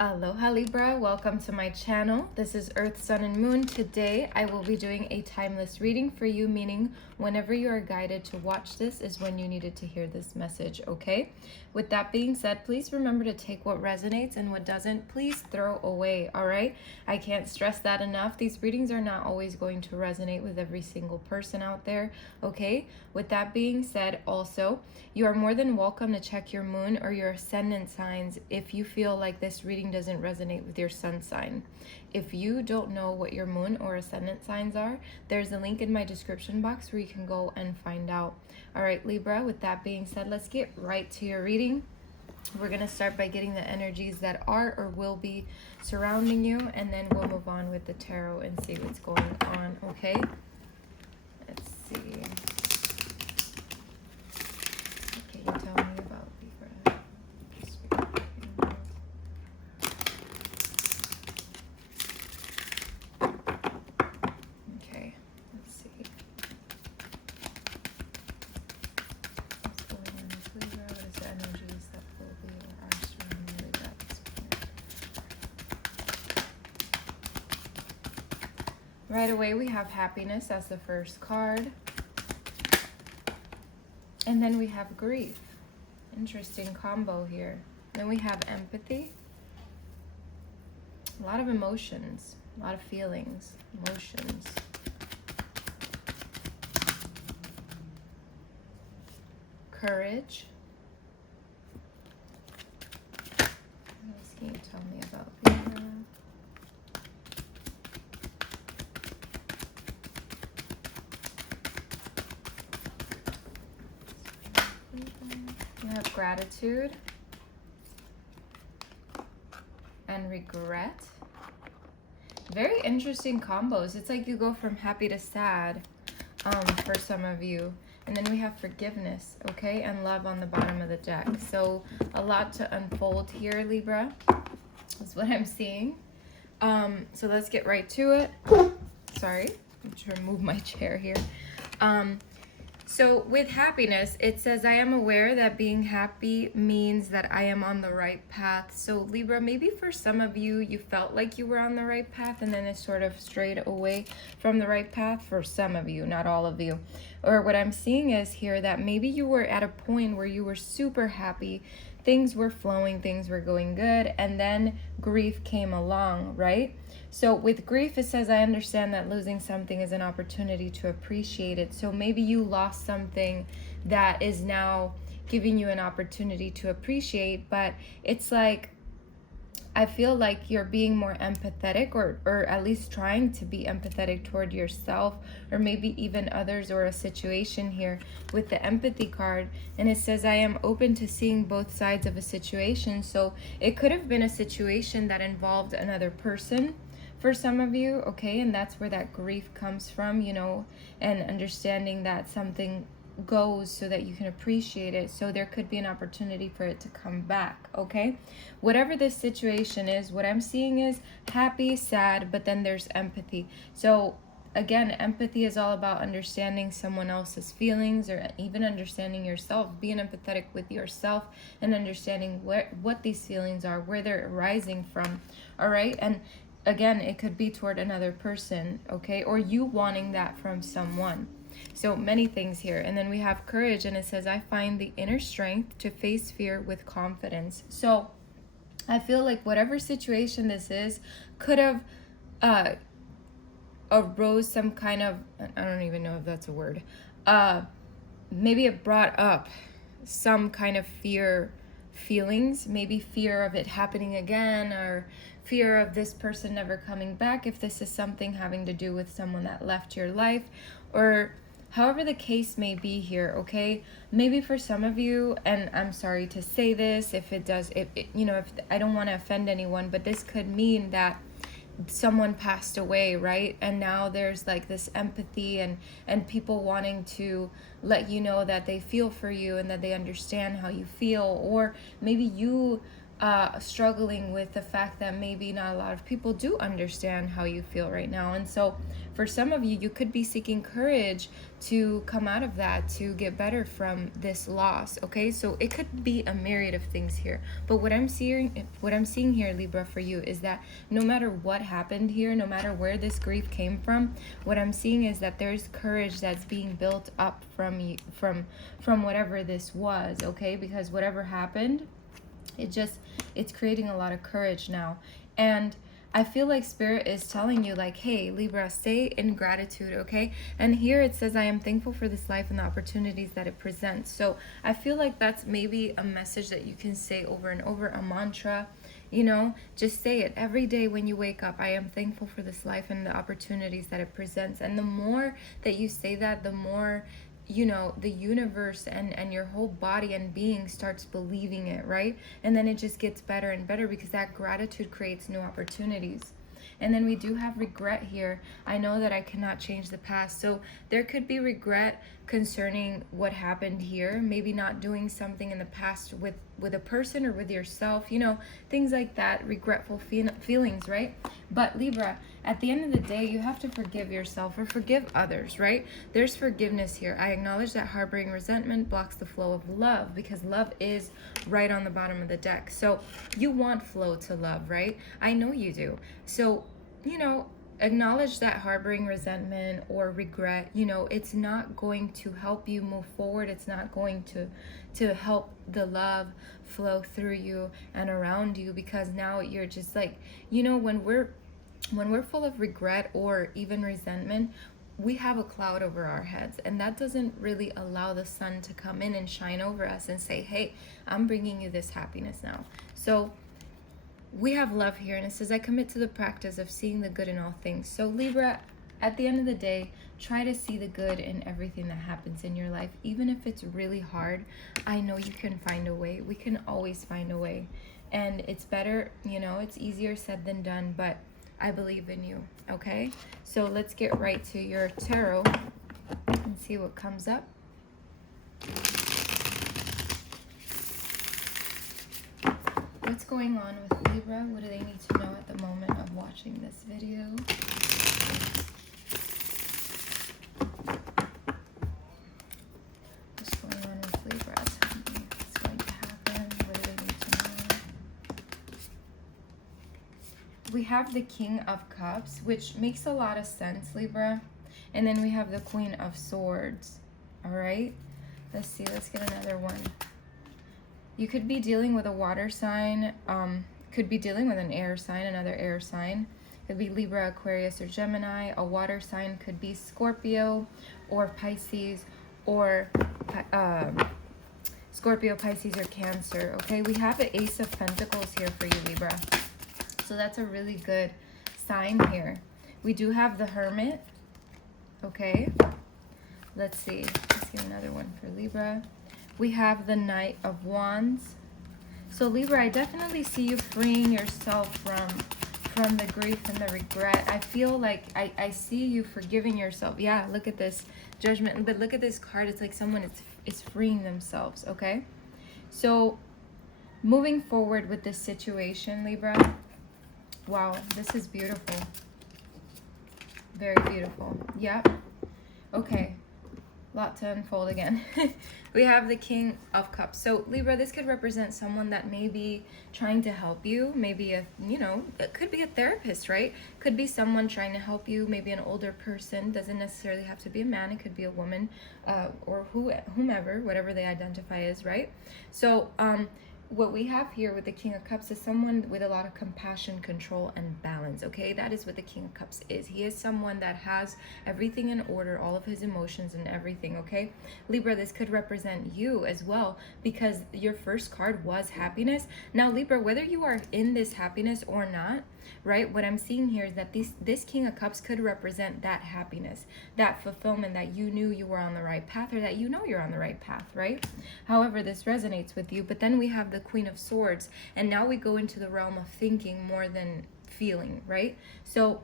Aloha Libra, welcome to my channel. This is Earth, Sun, and Moon. Today I will be doing a timeless reading for you, meaning whenever you are guided to watch this is when you needed to hear this message, okay? With that being said, please remember to take what resonates and what doesn't, please throw away, all right? I can't stress that enough. These readings are not always going to resonate with every single person out there, okay? With that being said, also, you are more than welcome to check your moon or your ascendant signs if you feel like this reading doesn't resonate with your sun sign. If you don't know what your moon or ascendant signs are, there's a link in my description box where you can go and find out. All right, Libra, with that being said, let's get right to your reading. We're going to start by getting the energies that are or will be surrounding you, and then we'll move on with the tarot and see what's going on, okay? Let's see. What can you tell me about Libra? Okay, let's see. What's going on with Libra? What is the energies that will be or are surrounding Libra at this point? Right away, we have happiness as the first card. And then we have grief. Interesting combo here. Then we have empathy. A lot of emotions, a lot of feelings, emotions. Courage. What else can you tell me about Libra? You have gratitude and regret. Very interesting combos. It's like you go from happy to sad for some of you. And then we have forgiveness, okay? And love on the bottom of the deck. So a lot to unfold here, Libra. That's what I'm seeing. So let's get right to it. Sorry, I'm trying to move my chair here. So with happiness, it says, I am aware that being happy means that I am on the right path. So Libra, maybe for some of you, you felt like you were on the right path and then it sort of strayed away from the right path for some of you, not all of you. Or what I'm seeing is here that maybe you were at a point where you were super happy, things were flowing, things were going good, and then grief came along, right? So with grief, it says, I understand that losing something is an opportunity to appreciate it. So maybe you lost something that is now giving you an opportunity to appreciate, but it's like, I feel like you're being more empathetic or at least trying to be empathetic toward yourself or maybe even others or a situation here with the empathy card. And it says, I am open to seeing both sides of a situation. So it could have been a situation that involved another person for some of you, okay? And that's where that grief comes from, you know, and understanding that something goes so that you can appreciate it. So there could be an opportunity for it to come back, okay? Whatever this situation is, what I'm seeing is happy, sad, but then there's empathy. So again, empathy is all about understanding someone else's feelings or even understanding yourself, being empathetic with yourself and understanding what these feelings are, where they're arising from, all right? And again, it could be toward another person, okay? Or you wanting that from someone. So many things here. And then we have courage, and it says, I find the inner strength to face fear with confidence. So I feel like whatever situation this is could have arose some kind of, I don't even know if that's a word. Maybe it brought up some kind of feelings, maybe fear of it happening again, or fear of this person never coming back if this is something having to do with someone that left your life, or however the case may be here, okay? Maybe for some of you, and I'm sorry to say this, if I don't want to offend anyone, but this could mean that someone passed away, right? And now there's like this empathy and people wanting to let you know that they feel for you and that they understand how you feel. Or maybe you struggling with the fact that maybe not a lot of people do understand how you feel right now. And so for some of you, you could be seeking courage to come out of that, to get better from this loss. Okay, so it could be a myriad of things here, but what I'm seeing here, Libra, for you is that no matter what happened here, no matter where this grief came from, what I'm seeing is that there's courage that's being built up from you, from whatever this was. Okay, because whatever happened, it's creating a lot of courage now. And I feel like Spirit is telling you, like, hey, Libra, stay in gratitude, okay? And here it says, I am thankful for this life and the opportunities that it presents. So I feel like that's maybe a message that you can say over and over, a mantra, you know, just say it every day when you wake up. I am thankful for this life and the opportunities that it presents. And the more that you say that, the more, you know, the universe and your whole body and being starts believing it, right? And then it just gets better and better because that gratitude creates new opportunities. And then we do have regret here. I know that I cannot change the past. So there could be regret concerning what happened here. Maybe not doing something in the past with a person or with yourself, you know, things like that, regretful feelings, right? But Libra, at the end of the day, you have to forgive yourself or forgive others, right? There's forgiveness here. I acknowledge that harboring resentment blocks the flow of love because love is right on the bottom of the deck. So you want flow to love, right? I know you do. So, you know, acknowledge that harboring resentment or regret, you know, it's not going to help you move forward. It's not going to help the love flow through you and around you, because now you're just like, you know, when we're full of regret or even resentment, we have a cloud over our heads, and that doesn't really allow the sun to come in and shine over us and say, hey, I'm bringing you this happiness now. So we have love here, and it says, I commit to the practice of seeing the good in all things. So Libra, at the end of the day, try to see the good in everything that happens in your life. Even if it's really hard, I know you can find a way. We can always find a way. And it's better, you know, it's easier said than done, but I believe in you, okay? So let's get right to your tarot and see what comes up. What's going on with Libra? What do they need to know at the moment of watching this video? What's going on with Libra? Tell me what's going to happen. What do they need to know? We have the King of Cups, which makes a lot of sense, Libra. And then we have the Queen of Swords. All right? Let's see. Let's get another one. You could be dealing with a water sign, could be dealing with an air sign, another air sign. Could be Libra, Aquarius, or Gemini. A water sign could be Scorpio or Pisces, or Scorpio, Pisces, or Cancer. Okay, we have the Ace of Pentacles here for you, Libra. So that's a really good sign here. We do have the Hermit. Okay, let's see. Let's get another one for Libra. We have the Knight of Wands. So Libra, I definitely see you freeing yourself from the grief and the regret. I feel like I see you forgiving yourself. Yeah, look at this Judgment. But look at this card. It's like someone is freeing themselves, okay? So moving forward with this situation, Libra. Wow, this is beautiful. Very beautiful. Yep. Okay. Lot to unfold again. We have the King of Cups. So Libra, this could represent someone that may be trying to help you. Maybe it could be a therapist, right? Could be someone trying to help you. Maybe an older person. Doesn't necessarily have to be a man. It could be a woman, or whomever, whatever they identify as, right? So what we have here with the King of Cups is someone with a lot of compassion, control, and balance, okay? That is what the King of Cups is. He is someone that has everything in order, all of his emotions and everything, okay? Libra, this could represent you as well, because your first card was happiness. Now, Libra, whether you are in this happiness or not, right, what I'm seeing here is that this King of Cups could represent that happiness, that fulfillment, that you knew you were on the right path, or that you know you're on the right path, right? However, this resonates with you. But then we have the Queen of Swords, and now we go into the realm of thinking more than feeling, right? So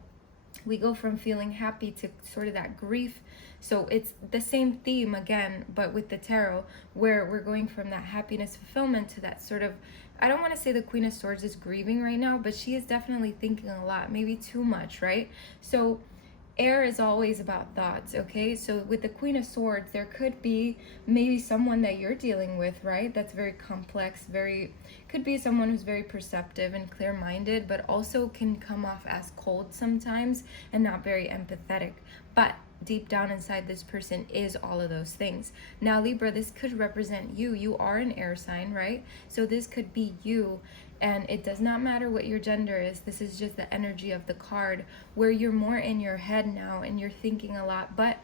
we go from feeling happy to sort of that grief. So it's the same theme again, but with the tarot, where we're going from that happiness fulfillment to that sort of I don't want to say the Queen of Swords is grieving right now, but she is definitely thinking a lot, maybe too much, right? So air is always about thoughts, okay? So with the Queen of Swords, there could be maybe someone that you're dealing with, right? That's very complex, could be someone who's very perceptive and clear-minded, but also can come off as cold sometimes and not very empathetic. But deep down inside, this person is all of those things. Now, Libra, this could represent you. You are an air sign, right? So this could be you. And it does not matter what your gender is. This is just the energy of the card where you're more in your head now and you're thinking a lot. But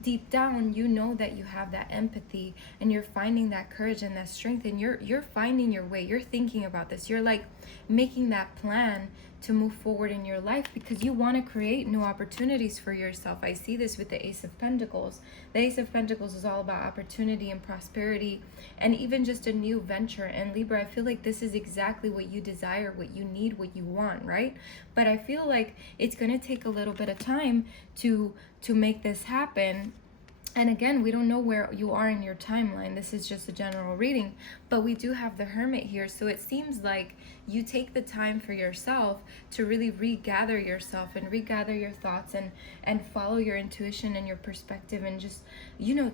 deep down, you know that you have that empathy and you're finding that courage and that strength, and you're finding your way. You're thinking about this. You're like making that plan to move forward in your life because you want to create new opportunities for yourself. I see this with the Ace of Pentacles. The Ace of Pentacles is all about opportunity and prosperity and even just a new venture. And Libra, I feel like this is exactly what you desire, what you need, what you want, right? But I feel like it's going to take a little bit of time to make this happen. And again, we don't know where you are in your timeline. This is just a general reading, but we do have the Hermit here. So it seems like you take the time for yourself to really regather yourself and regather your thoughts and follow your intuition and your perspective and just,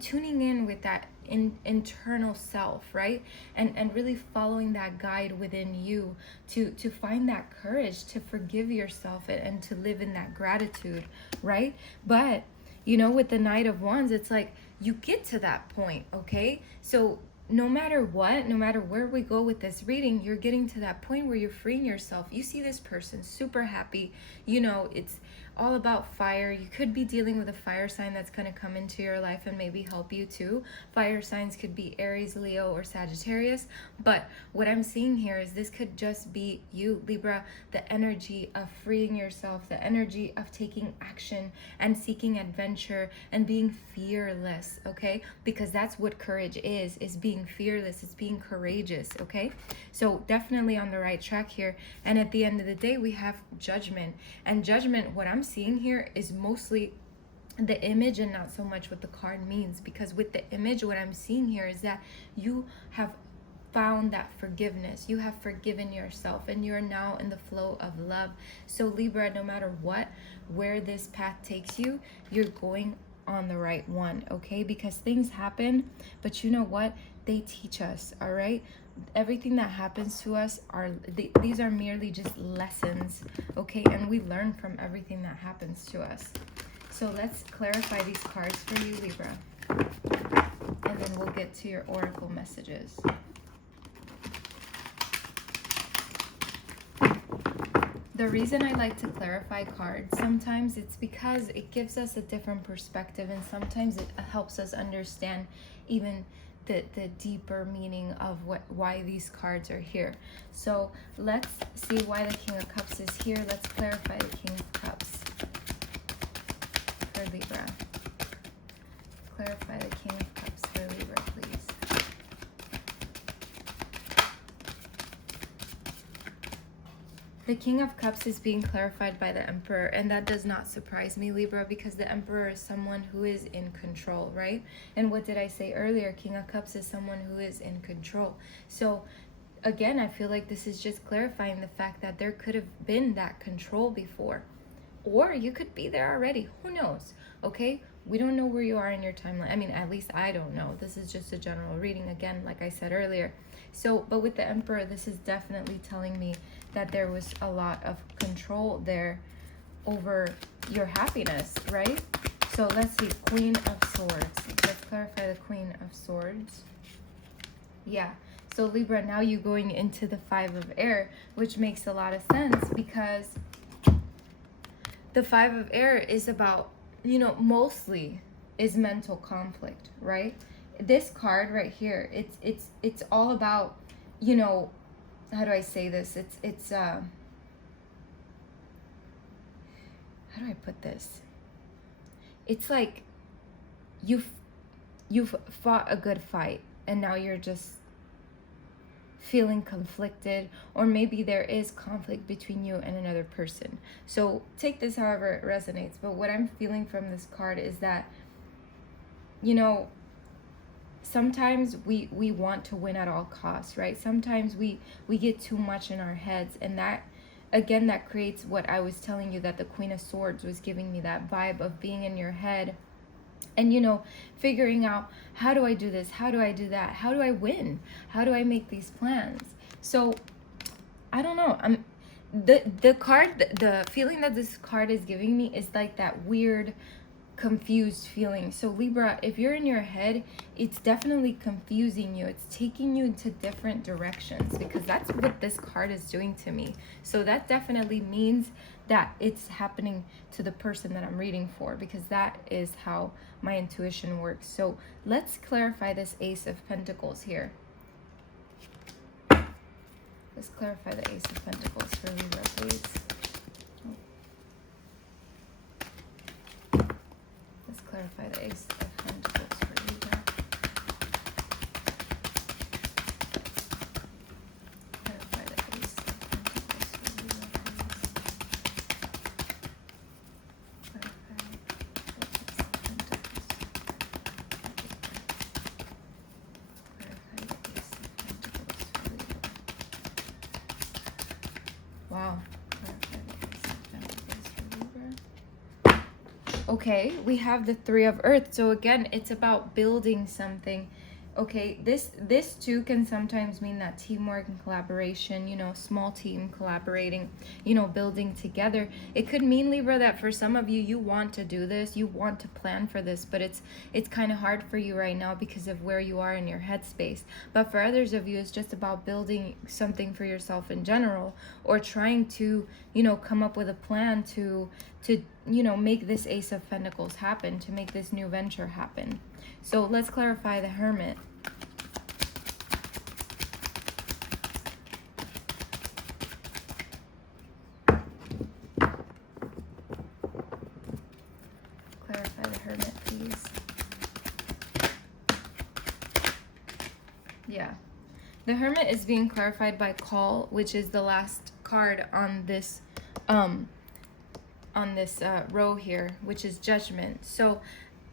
tuning in with that internal self, right? And really following that guide within you to find that courage to forgive yourself and to live in that gratitude, right? But with the Knight of Wands, it's like you get to that point, okay? So no matter what, no matter where we go with this reading, you're getting to that point where you're freeing yourself. You see this person super happy. It's all about fire. You could be dealing with a fire sign that's going to come into your life and maybe help you too. Fire signs could be Aries, Leo, or Sagittarius. But what I'm seeing here is this could just be you, Libra, the energy of freeing yourself, the energy of taking action and seeking adventure and being fearless, okay? Because that's what courage is being fearless, it's being courageous, okay? So definitely on the right track here. And at the end of the day, we have Judgment. And Judgment, what I'm seeing here is mostly the image and not so much what the card means, because with the image, what I'm seeing here is that you have found that forgiveness. You have forgiven yourself and you're now in the flow of love. So Libra, no matter where this path takes you, you're going on the right one, okay? Because things happen, but you know what? They teach us, all right? Everything that happens to us these are merely just lessons, okay? And we learn from everything that happens to us. So let's clarify these cards for you, Libra, and then we'll get to your oracle messages. The reason I like to clarify cards sometimes, it's because it gives us a different perspective, and sometimes it helps us understand even the deeper meaning of why these cards are here. So let's see why the King of Cups is here. Let's clarify the King of Cups for Libra. Clarify the King of Cups for Libra, please. The King of Cups is being clarified by the Emperor, and that does not surprise me, Libra, because the Emperor is someone who is in control, right? And what did I say earlier? King of Cups is someone who is in control. So again, I feel like this is just clarifying the fact that there could have been that control before, or you could be there already. Who knows? Okay, we don't know where you are in your timeline. I mean, at least I don't know. This is just a general reading, again, like I said earlier. So, but with the Emperor, this is definitely telling me that there was a lot of control there over your happiness, right? So let's see, Queen of Swords. Let's clarify the Queen of Swords. Yeah, so Libra, now you're going into the Five of Air, which makes a lot of sense because the Five of Air is about, mostly is mental conflict, right? This card right here, it's all about, how do I say this? It's how do I put this? It's like you've fought a good fight and now you're just feeling conflicted, or maybe there is conflict between you and another person. So take this however it resonates, but what I'm feeling from this card is that, sometimes we want to win at all costs, right? Sometimes we get too much in our heads, and that, again, that creates what I was telling you, that the Queen of Swords was giving me that vibe of being in your head and, you know, figuring out, how do I do this? How do I do that? How do I win? How do I make these plans? So I don't know. The card, the feeling that this card is giving me is like that weird confused feeling. So Libra, if you're in your head, it's definitely confusing you. It's taking you into different directions, because that's what this card is doing to me. So that definitely means that it's happening to the person that I'm reading for, because that is how my intuition works. So let's clarify this Ace of Pentacles here. Let's clarify the Ace of Pentacles for Libra, please. Let's clarify the Ace of Pentacles for Libra. Clarify the Ace of Pentacles for Libra, please. Clarify the Ace of Pentacles. Clarify the Ace of Pentacles for Libra. Wow. Okay, we have the Three of Earth. So again, it's about building something. Okay, this too can sometimes mean that teamwork and collaboration, you know, small team collaborating, you know, building together. It could mean, Libra, that for some of you, you want to do this, you want to plan for this, but it's kind of hard for you right now because of where you are in your headspace. But for others of you, it's just about building something for yourself in general, or trying to, you know, come up with a plan to you know, make this Ace of Pentacles happen, to make this new venture happen. So let's clarify the Hermit. Clarify the Hermit, please. Yeah. The Hermit is being clarified by Call, which is the last card on this row here, which is Judgment. So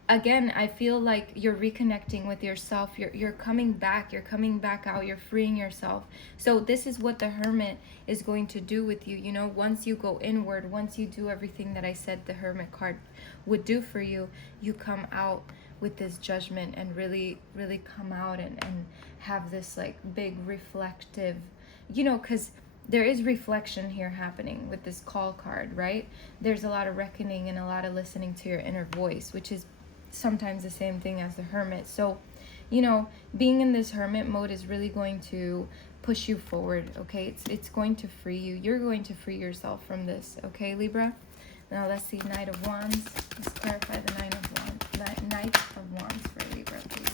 again, I feel like you're reconnecting with yourself. You're coming back. You're coming back out. You're freeing yourself. So this is what the Hermit is going to do with you. You know, once you go inward, once you do everything that I said the Hermit card would do for you, you come out with this Judgment and really, really come out and have this like big reflective, you know, because there is reflection here happening with this Call card, right? There's a lot of reckoning and a lot of listening to your inner voice, which is sometimes the same thing as the Hermit. So, you know, being in this Hermit mode is really going to push you forward, okay? It's going to free you. You're going to free yourself from this, okay, Libra? Now let's see Knight of Wands. Let's clarify the Knight of Wands. Knight of Wands for Libra, please.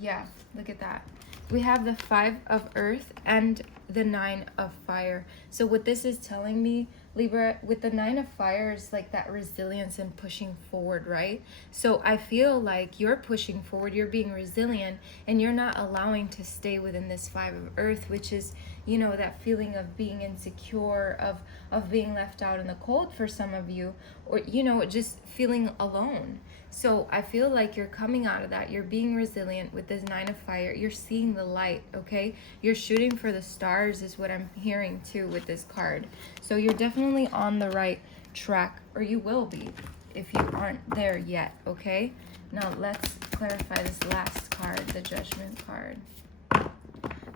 Yeah, look at that. We have the Five of Earth and the Nine of Fire. So what this is telling me, Libra, with the Nine of Fire is like that resilience and pushing forward, right? So I feel like you're pushing forward, you're being resilient, and you're not allowing to stay within this Five of Earth, which is, you know, that feeling of being insecure, of being left out in the cold for some of you, or, you know, just feeling alone. So I feel like you're coming out of that. You're being resilient with this Nine of Fire. You're seeing the light, okay? You're shooting for the stars is what I'm hearing too with this card. So you're definitely on the right track, or you will be if you aren't there yet, okay? Now let's clarify this last card, the Judgment card.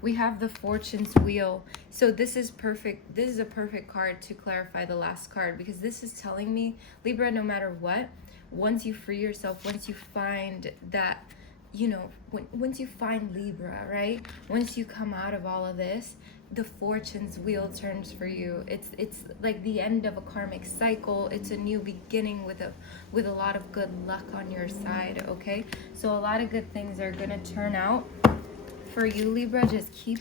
We have the Fortune's Wheel. So this is perfect. This is a perfect card to clarify the last card, because this is telling me, Libra, no matter what, once you free yourself, once you find that, you know, once you find Libra, right? Once you come out of all of this, the Fortune's Wheel turns for you. It's like the end of a karmic cycle. It's a new beginning with a lot of good luck on your side, okay? So a lot of good things are gonna turn out for you, Libra. Just keep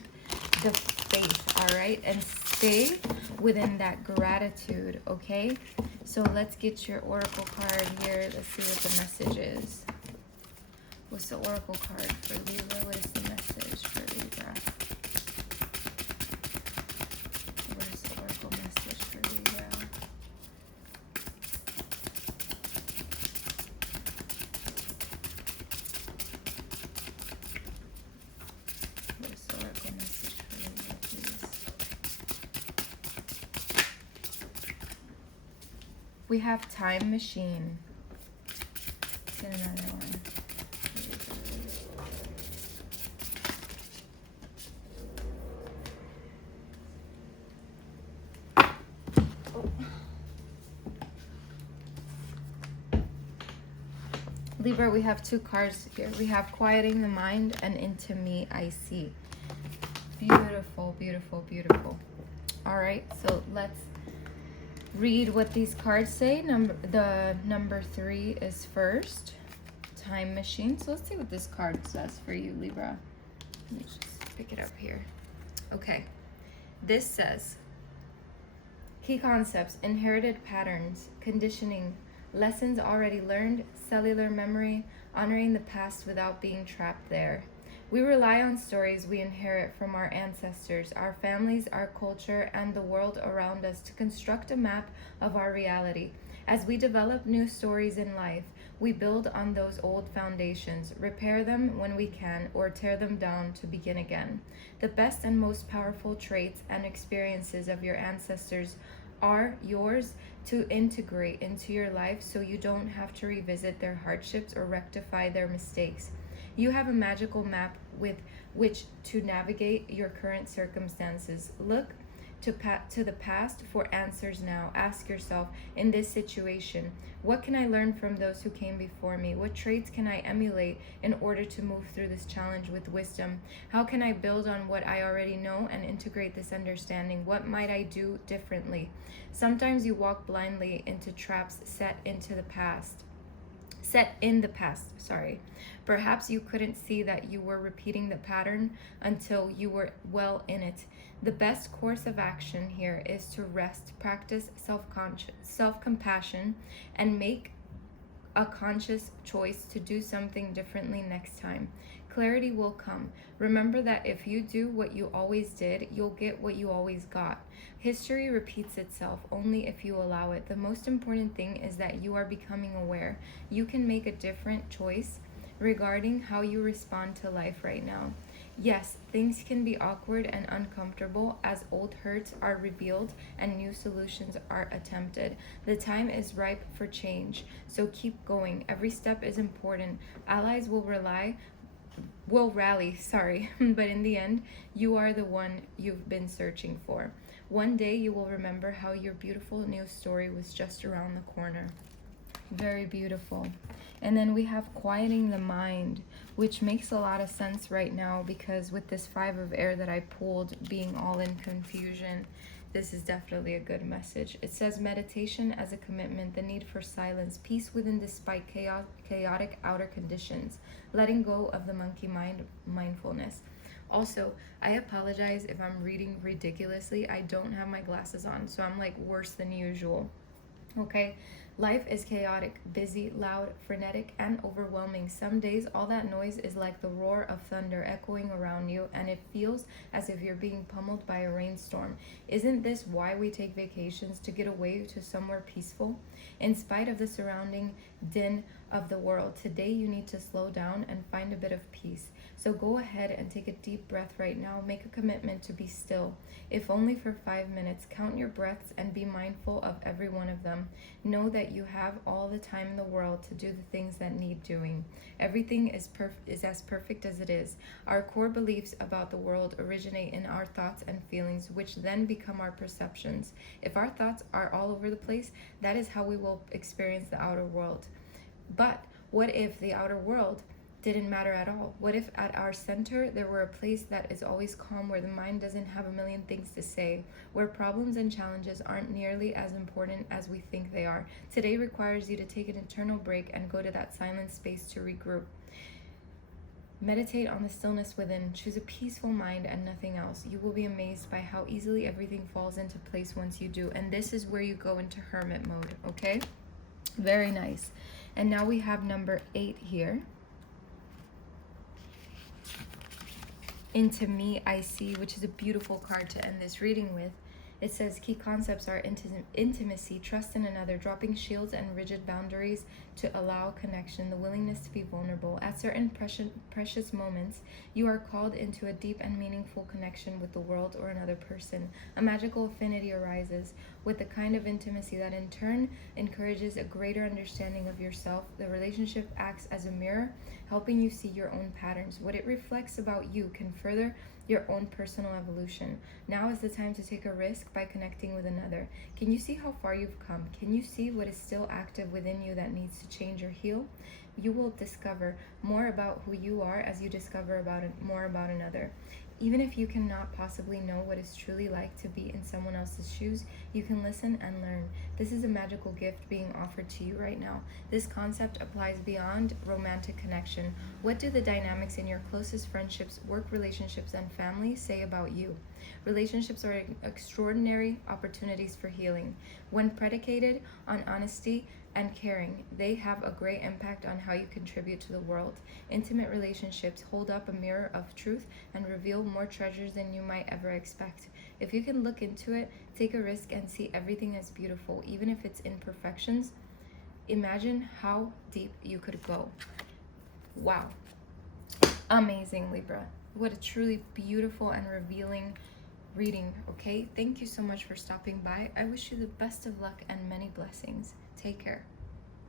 the faith, all right? And stay within that gratitude, okay? So let's get your oracle card here. Let's see what the message is. What's the oracle card for Libra? What is the message for Libra? What is the oracle message for Libra? We have time machine. Get another one. Libra, we have two cards here. We have quieting the mind and into me I see. Beautiful, beautiful, beautiful. All right, so let's read what these cards say. The number 3 is first. Time machine. So let's see what this card says for you, Libra. Let me just pick it up here. Okay. This says, key concepts, inherited patterns, conditioning, lessons already learned, cellular memory, honoring the past without being trapped there. We rely on stories we inherit from our ancestors, our families, our culture, and the world around us to construct a map of our reality. As we develop new stories in life, we build on those old foundations, repair them when we can, or tear them down to begin again. The best and most powerful traits and experiences of your ancestors are yours to integrate into your life so you don't have to revisit their hardships or rectify their mistakes. You have a magical map with which to navigate your current circumstances. Look to the past for answers now. Ask yourself, in this situation, what can I learn from those who came before me? What traits can I emulate in order to move through this challenge with wisdom? How can I build on what I already know and integrate this understanding? What might I do differently? Sometimes you walk blindly into traps set in the past. Perhaps you couldn't see that you were repeating the pattern until you were well in it. The best course of action here is to rest, practice self-compassion, and make a conscious choice to do something differently next time. Clarity will come. Remember that if you do what you always did, you'll get what you always got. History repeats itself only if you allow it. The most important thing is that you are becoming aware. You can make a different choice regarding how you respond to life right now. Yes, things can be awkward and uncomfortable as old hurts are revealed and new solutions are attempted. The time is ripe for change, so keep going. Every step is important. Allies will rally, but in the end, you are the one you've been searching for. One day you will remember how your beautiful new story was just around the corner. Very beautiful. And then we have quieting the mind, which makes a lot of sense right now because with this 5 of air that I pulled being all in confusion, this is definitely a good message. It says meditation as a commitment, the need for silence, peace within despite chaotic outer conditions, letting go of the monkey mind, mindfulness. Also, I apologize if I'm reading ridiculously. I don't have my glasses on, so I'm like worse than usual. Okay? Life is chaotic, busy, loud, frenetic, and overwhelming. Some days, all that noise is like the roar of thunder echoing around you, and it feels as if you're being pummeled by a rainstorm. Isn't this why we take vacations, to get away to somewhere peaceful? In spite of the surrounding din of the world, today you need to slow down and find a bit of peace. So go ahead and take a deep breath right now. Make a commitment to be still, if only for 5 minutes. Count your breaths and be mindful of every one of them. Know that you have all the time in the world to do the things that need doing. Everything is as perfect as it is. Our core beliefs about the world originate in our thoughts and feelings, which then become our perceptions. If our thoughts are all over the place, that is how we will experience the outer world. But what if the outer world didn't matter at all? What if at our center there were a place that is always calm, where the mind doesn't have a million things to say, where problems and challenges aren't nearly as important as we think they are? Today requires you to take an internal break and go to that silent space to regroup. Meditate on the stillness within. Choose a peaceful mind and nothing else. You will be amazed by how easily everything falls into place once you do. And this is where you go into hermit mode, okay? Very nice. And now we have number 8 here. Into me I see, which is a beautiful card to end this reading with. It says key concepts are intimacy, trust in another, dropping shields and rigid boundaries to allow connection, the willingness to be vulnerable. At certain precious moments, you are called into a deep and meaningful connection with the world or another person. A magical affinity arises with the kind of intimacy that in turn encourages a greater understanding of yourself. The relationship acts as a mirror, helping you see your own patterns. What it reflects about you can further your own personal evolution. Now is the time to take a risk by connecting with another. Can you see how far you've come? Can you see what is still active within you that needs to change or heal? You will discover more about who you are as you discover more about another. Even if you cannot possibly know what it's truly like to be in someone else's shoes, you can listen and learn. This is a magical gift being offered to you right now. This concept applies beyond romantic connection. What do the dynamics in your closest friendships, work relationships, and family say about you? Relationships are extraordinary opportunities for healing. When predicated on honesty and caring, they have a great impact on how you contribute to the world. Intimate relationships hold up a mirror of truth and reveal more treasures than you might ever expect. If you can look into it, take a risk, and see everything as beautiful, even if it's imperfections, imagine how deep you could go. Wow. Amazing, Libra. What a truly beautiful and revealing reading, okay? Thank you so much for stopping by. I wish you the best of luck and many blessings. Take care.